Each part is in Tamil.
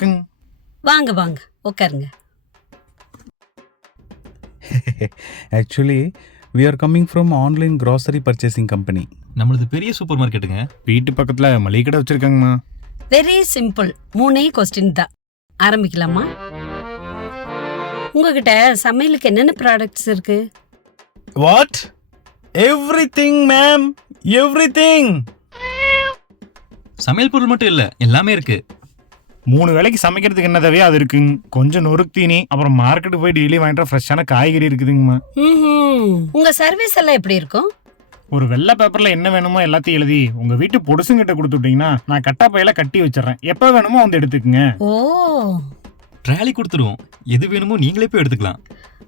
வணக்கங்க. வாங்க வாங்க உட்காருங்க. Actually we are coming from online grocery purchasing company. நம்மளது பெரிய சூப்பர் மார்க்கெட்டுங்க. வீட்டு பக்கத்துல மளிகை கடை வச்சிருக்காங்கம்மா. Very simple. 3 கொஸ்டின் தான். ஆரம்பிக்கலாமா? உங்ககிட்ட சமையலுக்கு என்னென்ன ப்ராடக்ட்ஸ் இருக்கு? வாட்? Everything ma'am, everything. சமையல் பொருள் மட்டும் இல்ல, எல்லாமே இருக்கு. 3 வேளைக்கு சமைக்கிறதுக்கு என்ன தேவையோ அது இருக்குங்க. கொஞ்சம் நொறுக்தீனி, அப்புறம் மார்க்கெட்டுக்கு போய் டெய்லி வாங்கிட்டு ஃப்ரெஷ்ஷான காய்கறி இருக்குதுங்கம்மா. உங்க சர்வீஸ் எல்லாம் எப்படி இருக்கும்? ஒரு வெள்ளை பேப்பர்ல என்ன வேணுமோ எல்லாத்தையும் எழுதி உங்க வீட்டு பொடுசுங்கிட்ட கொடுத்துட்டீங்கன்னா நான் கட்டா பையில கட்டி வச்சிடறேன். எப்ப வேணுமோ வந்து எடுத்துக்கங்க. ஓ, ட்ராலி கொடுத்துருவோம். எது வேணுமோ நீங்களே போய் எடுத்துக்கலாம்.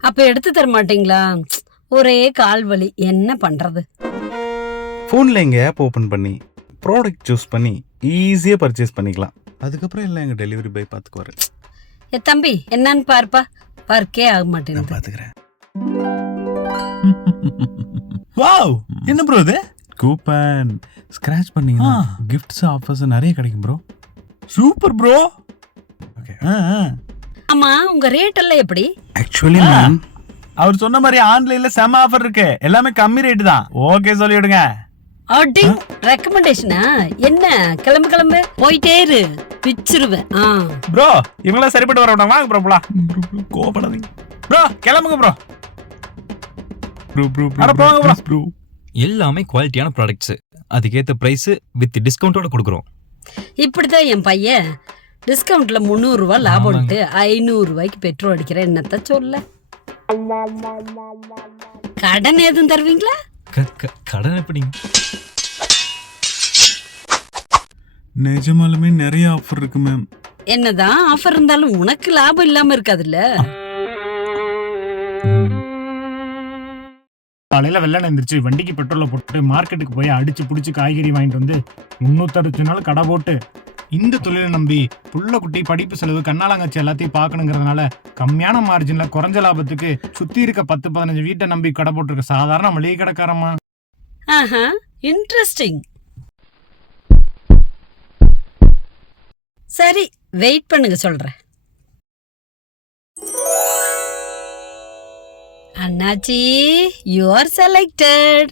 அப்ப எடுத்து தர மாட்டீங்களா? ஒரே கால் வலி, என்ன பண்றது? ஃபோனில் எங்கள் ஆப் ஓப்பன் பண்ணி ப்ராடக்ட் சூஸ் பண்ணி ஈஸியாக பர்ச்சேஸ் பண்ணிக்கலாம். அதுக்கப்புறம் எல்லாம் எங்கள் டெலிவரி பாய் பார்த்துக்குவாரு. ஏ தம்பி, என்னன்னு பாருப்பா. ஒர்க்கே ஆக மாட்டேங்குது. நான் பார்த்துக்கிறேன். வாவ், என்ன ப்ரோ இது? கூப்பன் ஸ்க்ராட்ச் பண்ணீங்கன்னா கிஃப்ட்ஸ் ஆஃபர்ஸ் நிறைய கிடைக்கும் ப்ரோ. Super bro. ஓகே. ஆமா, உங்க ரேட் எல்லாம் எப்படி? ஆக்சுவலி மேம், அவர் சொன்ன மாதிரி ஆன்லைன்ல செம ஆஃபர் இருக்கு. எல்லாமே கம்மி ரேட் தான். ஓகே சொல்லிவிடுங்க. அடி ரெக்கமெண்டேஷனா? என்ன கிளம்பு கிளம்பு, போயிட்டே இரு, பிச்சிருவேன். ப்ரோ இவங்கள சரிப்பட்டு வர விடாம வாங்க ப்ரோ போலாம். கோபப்படாதீங்க ப்ரோ கிளம்புங்க ப்ரோ. ப்ரோ ப்ரோ அட போங்க ப்ரோ. ப்ரோ. எல்லாமே குவாலிட்டியான ப்ராடக்ட்ஸ். அதுக்கேற்ற பிரைஸ் வித் டிஸ்கவுண்டோட கொடுக்குறோம். இப்படிதான் என் பையன் டிஸ்கவுண்ட்ல 300 ரூபாய் லாபம்ட்டு 500 ரூபாய்க்கு பெட்ரோல் அடிக்கிற. என்னத்த சொல்ல? கடன் எதுவும் தருவீங்களா? கடன் எப்படி? நிஜமாலுமே நிறைய ஆஃபர் இருக்கு மேம். என்னதான் ஆஃபர் இருந்தாலும் உனக்கு லாபம் இல்லாம இருக்காதுல்ல? காலையில வெள்ளன எந்திரிச்சு வண்டிக்கு பெட்ரோல போட்டு மார்க்கெட்டுக்கு போய் அடிச்சு புடிச்சு காய்கறி வாங்கிட்டு வந்து 360 நாள் கடை போட்டு இந்த தொழிலை நம்பி புள்ள குட்டி படிப்பு செலவு கண்ணாலாங்கச்சி எல்லாத்தையும் பார்க்கணுங்கிறதுனால கம்மியான மார்ஜின்ல குறைஞ்ச லாபத்துக்கு சுத்தி இருக்க 10-15 வீட்டை நம்பி கடை போட்டிருக்க சாதாரண மளிகை கடைக்காரமா. ஆஹா, இன்ட்ரெஸ்டிங். சரி, வெயிட் பண்ணுங்க, சொல்றேன். அண்ணாச்சி, யூ ஆர் செலக்டட்.